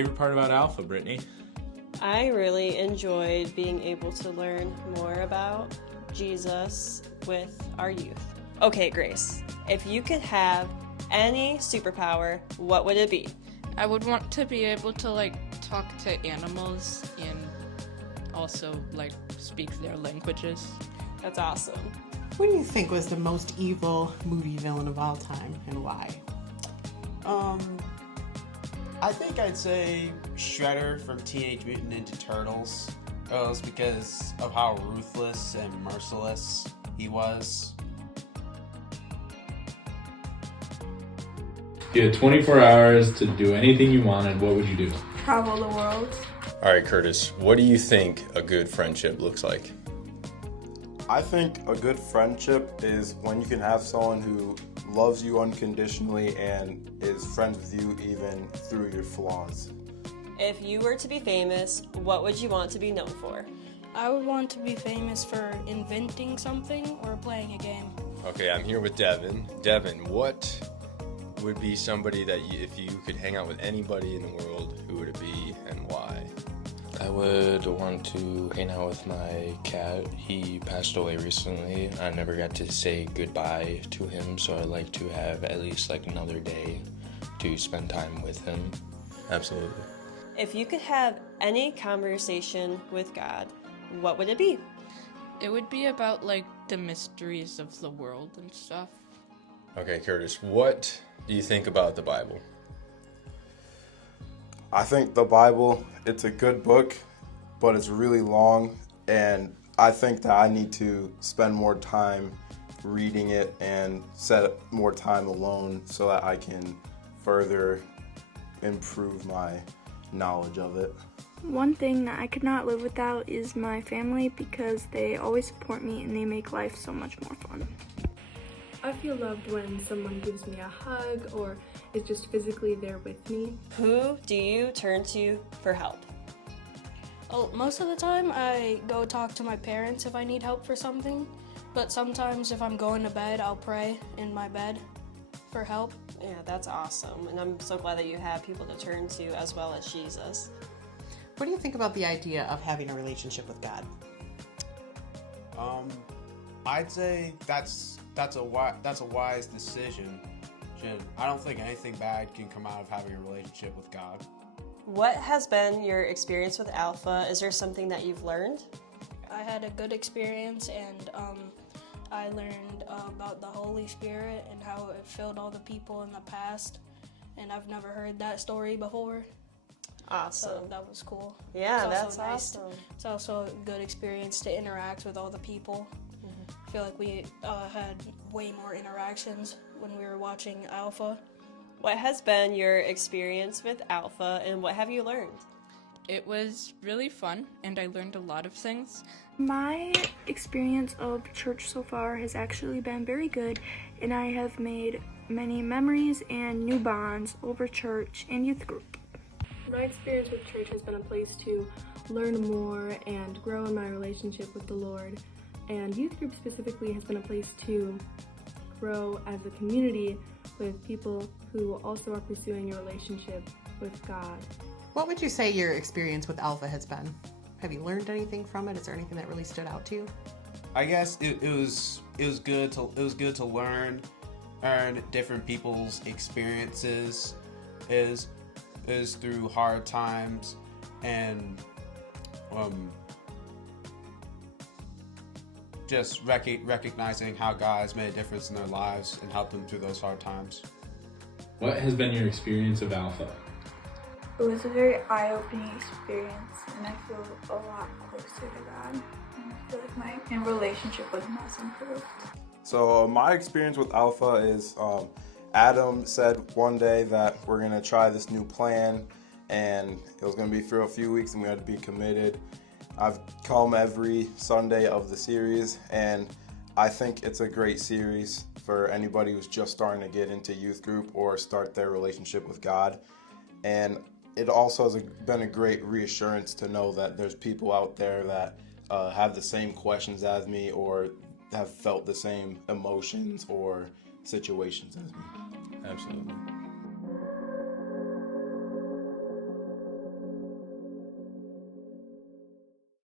favorite part about Alpha, Brittany? I really enjoyed being able to learn more about Jesus with our youth. Okay, Grace, if you could have any superpower, what would it be? I would want to be able to talk to animals and also speak their languages. That's awesome. What do you think was the most evil movie villain of all time and why? I think I'd say Shredder from Teenage Mutant Ninja Turtles. It was because of how ruthless and merciless he was. You had 24 hours to do anything you wanted. What would you do? Travel the world. All right, Curtis, what do you think a good friendship looks like? I think a good friendship is when you can have someone who loves you unconditionally and is friends with you even through your flaws. If you were to be famous, what would you want to be known for? I would want to be famous for inventing something or playing a game. Okay, I'm here with Devin. Devin, what would be somebody that if you could hang out with anybody in the world, who would it be and why? I would want to hang out with my cat. He passed away recently. I never got to say goodbye to him, so I'd like to have at least another day to spend time with him. Absolutely. If you could have any conversation with God, what would it be? It would be about the mysteries of the world and stuff. Okay, Curtis, what do you think about the Bible? I think the Bible, it's a good book, but it's really long, and I think that I need to spend more time reading it and set more time alone so that I can further improve my knowledge of it. One thing that I could not live without is my family because they always support me and they make life so much more fun. I feel loved when someone gives me a hug or is just physically there with me. Who do you turn to for help? Oh, most of the time I go talk to my parents if I need help for something, but sometimes if I'm going to bed, I'll pray in my bed for help. Yeah, that's awesome, and I'm so glad that you have people to turn to as well as Jesus. What do you think about the idea of having a relationship with God? I'd say that's a wise decision. I don't think anything bad can come out of having a relationship with God. What has been your experience with Alpha? Is there something that you've learned? I had a good experience, and I learned about the Holy Spirit and how it filled all the people in the past, and I've never heard that story before. Awesome. So that was cool. Yeah, that's awesome. It's also a good experience to interact with all the people. I feel like we had way more interactions when we were watching Alpha. What has been your experience with Alpha, and what have you learned? It was really fun, and I learned a lot of things. My experience of church so far has actually been very good, and I have made many memories and new bonds over church and youth group. My experience with church has been a place to learn more and grow in my relationship with the Lord. And youth group specifically has been a place to grow as a community with people who also are pursuing a relationship with God. What would you say your experience with Alpha has been? Have you learned anything from it? Is there anything that really stood out to you? I guess it was good to learn different people's experiences is through hard times and just recognizing how God has made a difference in their lives and helped them through those hard times. What has been your experience of Alpha? It was a very eye-opening experience, and I feel a lot closer to God. And I feel like my relationship with Him has improved. So my experience with Alpha is Adam said one day that we're going to try this new plan, and it was going to be for a few weeks and we had to be committed. I've come every Sunday of the series, and I think it's a great series for anybody who's just starting to get into youth group or start their relationship with God. And it also has been a great reassurance to know that there's people out there that have the same questions as me or have felt the same emotions or situations as me. Absolutely.